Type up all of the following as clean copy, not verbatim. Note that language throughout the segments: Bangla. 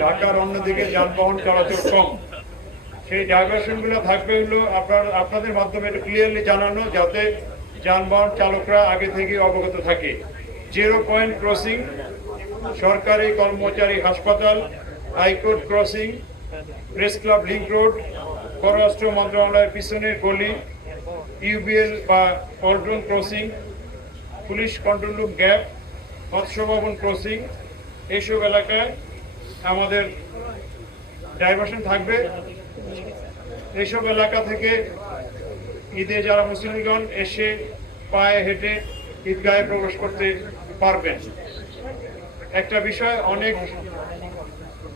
ঢাকার অন্যদিকে যানবাহন চলাচল কম। সেই ডাইভারশনগুলো থাকবে হলো আপনাদের মাধ্যমে একটু ক্লিয়ারলি জানানো, যাতে যানবাহন চালকরা আগে থেকে অবগত থাকে। 0 পয়েন্ট ক্রসিং, সরকারি কর্মচারী হাসপাতাল, high court crossing, press club link road, পররাষ্ট্র মন্ত্রণালয়ের পিছনের গলি, ইউবিএল বা Paltan crossing, police control room gap, মৎস্য ভবন ক্রসিং, এইসব এলাকায় আমাদের ডাইভারশন থাকবে। এইসব এলাকা থেকে ঈদে যারা মুসলিমগণ এসে পায়ে হেঁটে ঈদগাহে প্রবেশ করতে পারবেন। একটা বিষয়, অনেক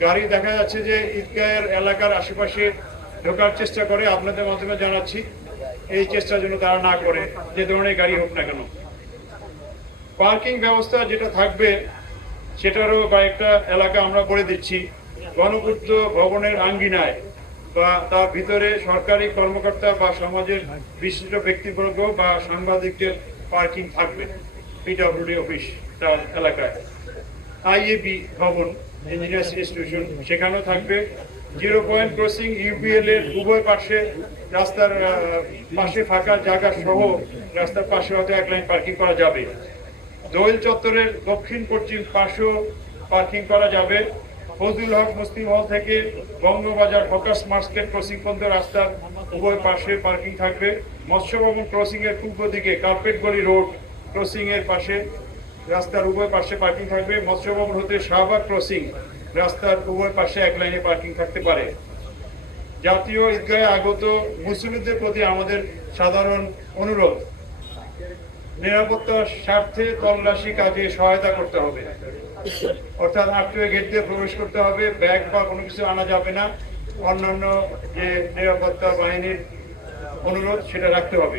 গাড়ি দেখা যাচ্ছে যে ঈদগাহের এলাকার আশেপাশে ঢোকার চেষ্টা করে। আপনাদের মাধ্যমে জানাচ্ছি এই চেষ্টার জন্য তারা না করে, যে ধরনের গাড়ি হোক না কেন। পার্কিং ব্যবস্থা যেটা থাকবে সেটারও কয়েকটা এলাকা আমরা বলে দিচ্ছি। গণপূর্ত ভবনের আঙ্গিনায় বা তার ভিতরে সরকারি কর্মকর্তা বা সমাজের বিশিষ্ট ব্যক্তিবর্গ বা সাংবাদিকদের পার্কিং থাকবে। পিডব্লিউডি অফিস তার এলাকায়, আইএবি ভবন, ইঞ্জিনিয়ার্স ইনস্টিটিউশন, সেখানেও থাকবে। 0 পয়েন্ট ক্রসিং, ইউপিএল এর উভয় পাশে, রাস্তার পাশে ফাঁকা জায়গা সহ রাস্তার পাশে হয়তো এক লাইন পার্কিং করা যাবে। দোয়েল চত্বরের দক্ষিণ পশ্চিম পাশেও পার্কিং করা যাবে। ফজলুল হক মুসলিম হল থেকে বঙ্গবাজার ফোকাস মার্কেট ক্রসিং পর্যন্ত রাস্তার উভয় পাশে পার্কিং থাকবে। মৎস্য ভবন ক্রসিং এর পূর্ব দিকে কার্পেট গলি রোড ক্রসিং এর পাশে রাস্তার উভয় পাশে পার্কিং থাকবে। মৎস্য ভবন হতে শাহবাগ ক্রসিং রাস্তার উভয় পাশে এক লাইনে পার্কিং থাকতে পারে। জাতীয় ঈদগাহে আগত মুসলিমদের প্রতি আমাদের সাধারণ অনুরোধ, নিরাপত্তার স্বার্থে তল্লাশি কাজে সহায়তা করতে হবে। অর্থাৎ আটকে গেট দিয়ে প্রবেশ করতে হবে, ব্যাগ বা কোনো কিছু আনা যাবে না। অন্যান্য যে নিরাপত্তা বাহিনীর অনুরোধ সেটা রাখতে হবে।